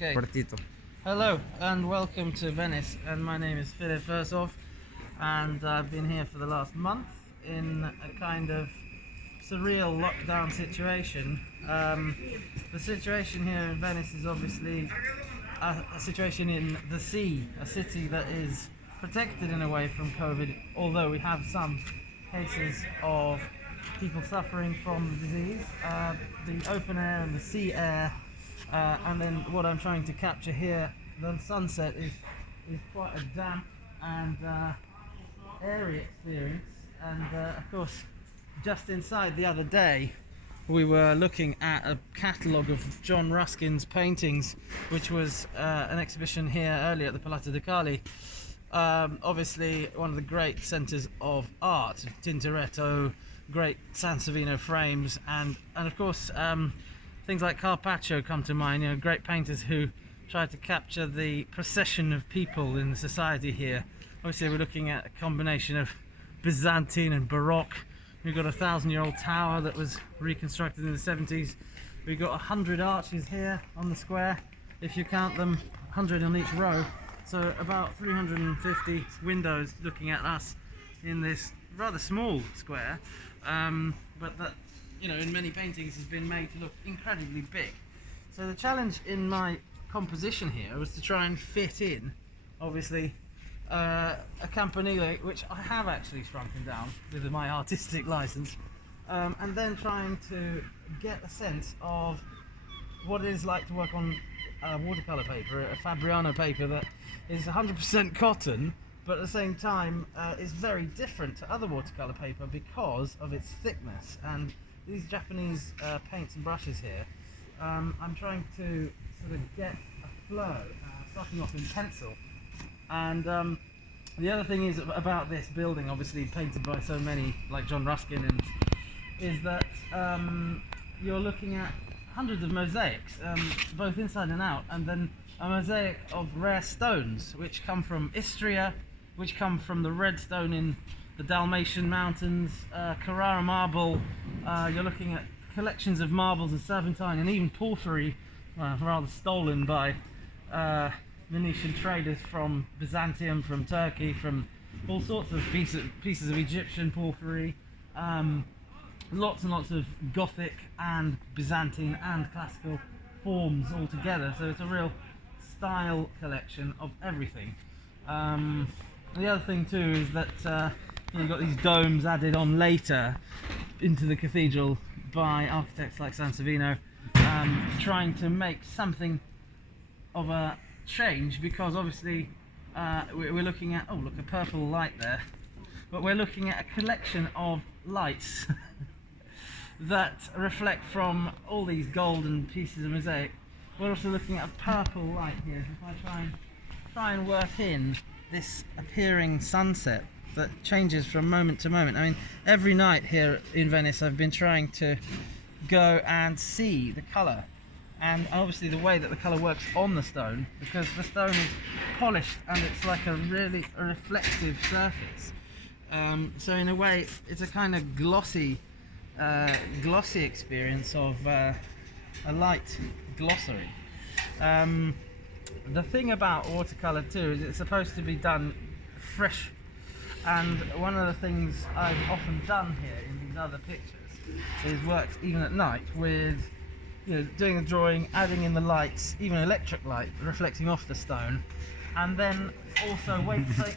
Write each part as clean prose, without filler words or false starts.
Okay. Partito. Hello and welcome to Venice, and my name is Firsov, and I've been here for the last month in a kind of surreal lockdown situation. The situation here in Venice is obviously a situation in the sea, a city that is protected in a way from COVID, although we have some cases of people suffering from the disease. The open air and the sea air, and then what I'm trying to capture here, the sunset, is quite a damp and airy experience. And of course, just inside the other day, we were looking at a catalogue of John Ruskin's paintings, which was an exhibition here earlier at the Palazzo de Cali. Obviously one of the great centres of art, Tintoretto, great Sansovino frames, and of course things like Carpaccio come to mind, you know, great painters who tried to capture the procession of people in the society here. Obviously we're looking at a combination of Byzantine and Baroque. We've got a 1,000-year-old tower that was reconstructed in the 70s. We've got 100 arches here on the square, if you count them, 100 on each row. So about 350 windows looking at us in this rather small square, but that, you know, in many paintings has been made to look incredibly big. So the challenge in my composition here was to try and fit in, obviously, a campanile, which I have actually shrunken down with my artistic license, and then trying to get a sense of what it is like to work on watercolor paper, a Fabriano paper that is 100% cotton, but at the same time is very different to other watercolor paper because of its thickness. And these Japanese paints and brushes here, I'm trying to sort of get a flow, starting off in pencil. And the other thing is about this building, obviously painted by so many like John Ruskin, and is that you're looking at hundreds of mosaics, both inside and out, and then a mosaic of rare stones which come from Istria, which come from the red stone in the Dalmatian mountains, Carrara marble. You're looking at collections of marbles and serpentine and even porphyry, rather stolen by Venetian traders from Byzantium, from Turkey, from all sorts of pieces of Egyptian porphyry. Lots and lots of Gothic and Byzantine and classical forms all together, so it's a real style collection of everything. The other thing too is that you've got these domes added on later into the cathedral by architects like Sansovino, trying to make something of a change, because obviously we're looking at, oh look, a purple light there, but we're looking at a collection of lights that reflect from all these golden pieces of mosaic. We're also looking at a purple light here. If I try and work in this appearing sunset that changes from moment to moment. I mean, every night here in Venice I've been trying to go and see the colour, and obviously the way that the colour works on the stone, because the stone is polished and it's like a really reflective surface. So in a way it's a kind of glossy experience of a light glossary. The thing about watercolor too is it's supposed to be done fresh, and one of the things I've often done here in these other pictures is worked even at night with, you know, doing the drawing, adding in the lights, even electric light reflecting off the stone, and then also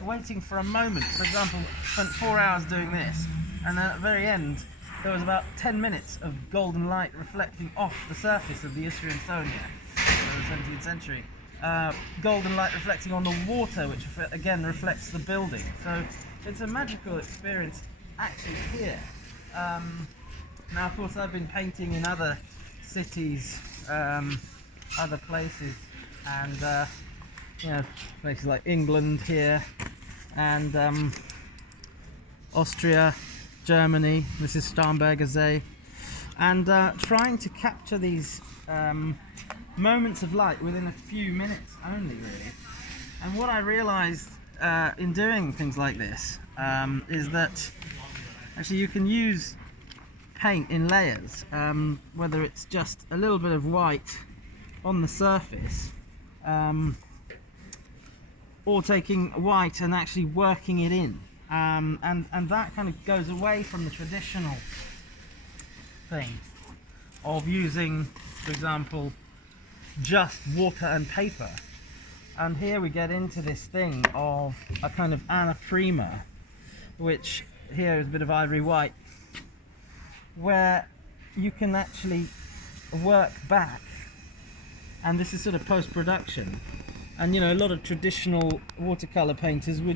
waiting for a moment. For example, spent 4 hours doing this, and then at the very end there was about 10 minutes of golden light reflecting off the surface of the Istrian stone here, in the 17th century. Golden light reflecting on the water, which again reflects the building. So it's a magical experience actually here. Now of course I've been painting in other cities, other places, and you know, places like England here, and Austria, Germany. This is Starnberger See, and trying to capture these moments of light within a few minutes only, really. And what I realized in doing things like this is that actually you can use paint in layers, whether it's just a little bit of white on the surface or taking white and actually working it in, and that kind of goes away from the traditional thing of using, for example, just water and paper. And here we get into this thing of a kind of anaprima, which here is a bit of ivory white, where you can actually work back, and this is sort of post-production. And you know, a lot of traditional watercolor painters would